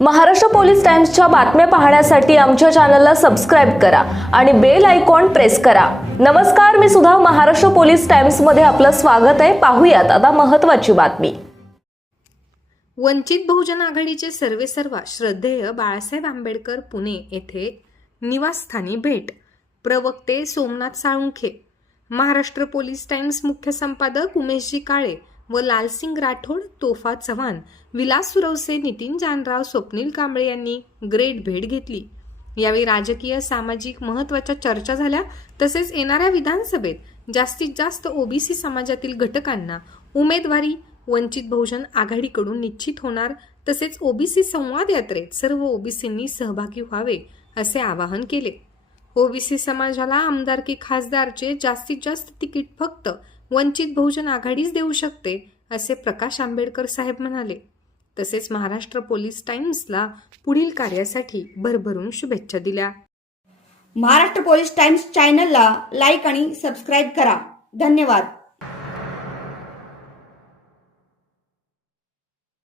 Maharashtra police टाइम्सच्या बातम्या पाहण्यासाठी आमच्या चॅनलला सबस्क्राईब करा आणि बेल आयकॉन प्रेस करा. नमस्कार मी सुद्धा महाराष्ट्र पोलीस टाइम्समध्ये आपलं स्वागत आहे. पाहूयात आता महत्त्वाची बातमी. वंचित बहुजन आघाडीचे सर्वेसर्वा श्रद्धेय बाळासाहेब आंबेडकर पुणे येथे निवासस्थानी भेट. प्रवक्ते सोमनाथ साळुंखे. महाराष्ट्र पोलीस टाइम्स मुख्य संपादक उमेशजी काळे. व लालसिंग राठोड तोफा चव्हाण विलास सुरवसे नितीन जानराव स्वप्नील कांबळे यांनी ग्रेट भेट घेतली. यावेळी राजकीय सामाजिक महत्त्वाच्या चर्चा झाल्या. तसेच येणाऱ्या विधानसभेत जास्तीत जास्त ओबीसी समाजातील घटकांना उमेदवारी वंचित बहुजन आघाडीकडून निश्चित होणार. तसेच ओबीसी संवाद यात्रेत सर्व ओबीसींनी सहभागी व्हावे असे आवाहन केले. ओबीसी समाजाला आमदारकी खासदारचे जास्तीत जास्त तिकीट फक्त वंचित बहुजन आघाडीच देऊ शकते असे प्रकाश आंबेडकर साहेब म्हणाले. तसेच महाराष्ट्र पोलीस टाइम्सला पुढील कार्यासाठी भरभरून शुभेच्छा दिल्या. महाराष्ट्र पोलीस टाइम्स चॅनलला लाईक आणि सबस्क्राईब करा. धन्यवाद.